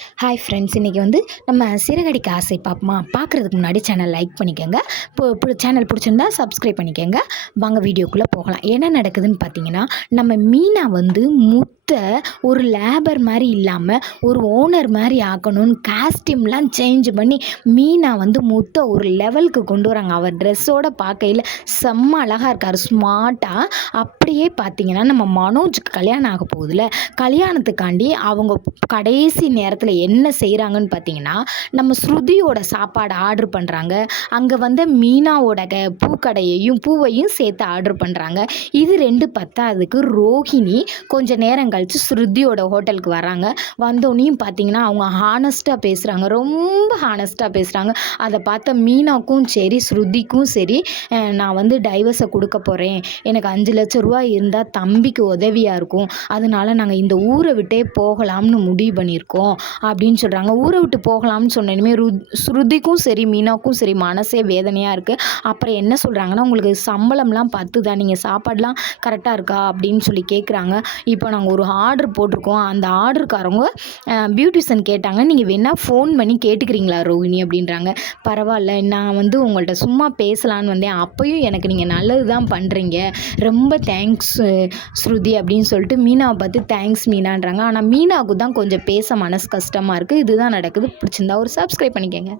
Hi friends, இன்றைக்கி வந்து நம்ம சிறகடிக்க ஆசை பார்ப்போமா? பார்க்குறதுக்கு முன்னாடி சேனல் லைக் பண்ணிக்கோங்க. சேனல் பிடிச்சிருந்தா சப்ஸ்கிரைப் பண்ணிக்கோங்க. வாங்க வீடியோக்குள்ளே போகலாம். என்ன நடக்குதுன்னு பார்த்தீங்கன்னா, நம்ம மீனா வந்து ஒரு லேபர் மாதிரி இல்லாமல் ஒரு ஓனர் மாதிரி ஆக்கணும்னு காஸ்டியூம்லாம் சேஞ்ச் பண்ணி மீனா வந்து ஒரு லெவலுக்கு கொண்டு வராங்க. அவர் ட்ரெஸ்ஸோட பார்க்கையில் செம்ம அழகாக இருக்கார், ஸ்மார்ட்டாக. அப்படியே பார்த்தீங்கன்னா, நம்ம மனோஜுக்கு கல்யாணம் ஆக போகுதுல, கல்யாணத்துக்காண்டி அவங்க கடைசி நேரத்தில் என்ன செய்கிறாங்கன்னு பார்த்தீங்கன்னா, நம்ம ஸ்ருதியோட சாப்பாடு ஆர்டர் பண்ணுறாங்க. அங்கே வந்து மீனாவோட பூவையும் சேர்த்து ஆர்டர் பண்ணுறாங்க. இது 2 பத்தாததுக்கு ரோஹிணி கொஞ்ச நேரம் கழித்து ஸ்ருதியோட ஹோட்டலுக்கு வராங்க. வந்தோடனையும் பார்த்தீங்கன்னா, அவங்க ஹானஸ்ட்டாக பேசுகிறாங்க, ரொம்ப ஹானஸ்ட்டாக பேசுகிறாங்க. அதை பார்த்த மீனாவுக்கும் சரி ஸ்ருதிக்கும் சரி, நான் வந்து டைவர்ஸை கொடுக்க போகிறேன், எனக்கு 5 லட்சம் ரூபா இருந்தால் தம்பிக்கு உதவியாக இருக்கும், அதனால நாங்கள் இந்த ஊரை விட்டே போகலாம்னு முடிவு பண்ணியிருக்கோம் அப்படின்னு சொல்கிறாங்க. ஊரை விட்டு போகலாம்னு சொன்னேனுமே ஸ்ருதிக்கும் சரி மீனாவுக்கும் சரி மனசே வேதனையாக இருக்குது. அப்புறம் என்ன சொல்கிறாங்கன்னா, உங்களுக்கு சம்பளம்லாம் பத்துதா, நீங்கள் சாப்பாடெலாம் கரெக்டாக இருக்கா அப்படின்னு சொல்லி கேட்குறாங்க. இப்போ நாங்கள் ஒரு ஆர்டர் போட்டிருக்கோம், அந்த ஆர்டருக்காரவங்க பியூட்டிஷியன் கேட்டாங்க, நீங்கள் வேணால் ஃபோன் பண்ணி கேட்டுக்கிறீங்களா ரோஹிணி அப்படின்றாங்க. பரவாயில்ல, நான் வந்து உங்கள்கிட்ட சும்மா பேசலான்னு வந்தேன், அப்போயும் எனக்கு நீங்கள் நல்லது தான் பண்ணுறீங்க, ரொம்ப தேங்க்ஸ் ஸ்ருதி அப்படின்னு சொல்லிட்டு மீனாவை பார்த்து தேங்க்ஸ் மீனான்றாங்க. ஆனால் மீனாவுக்கு தான் கொஞ்சம் பேச மனசு கஷ்டமாக இருக்குது. இதுதான் நடக்குது. பிடிச்சிருந்தா ஒரு சப்ஸ்கிரைப் பண்ணிக்கோங்க.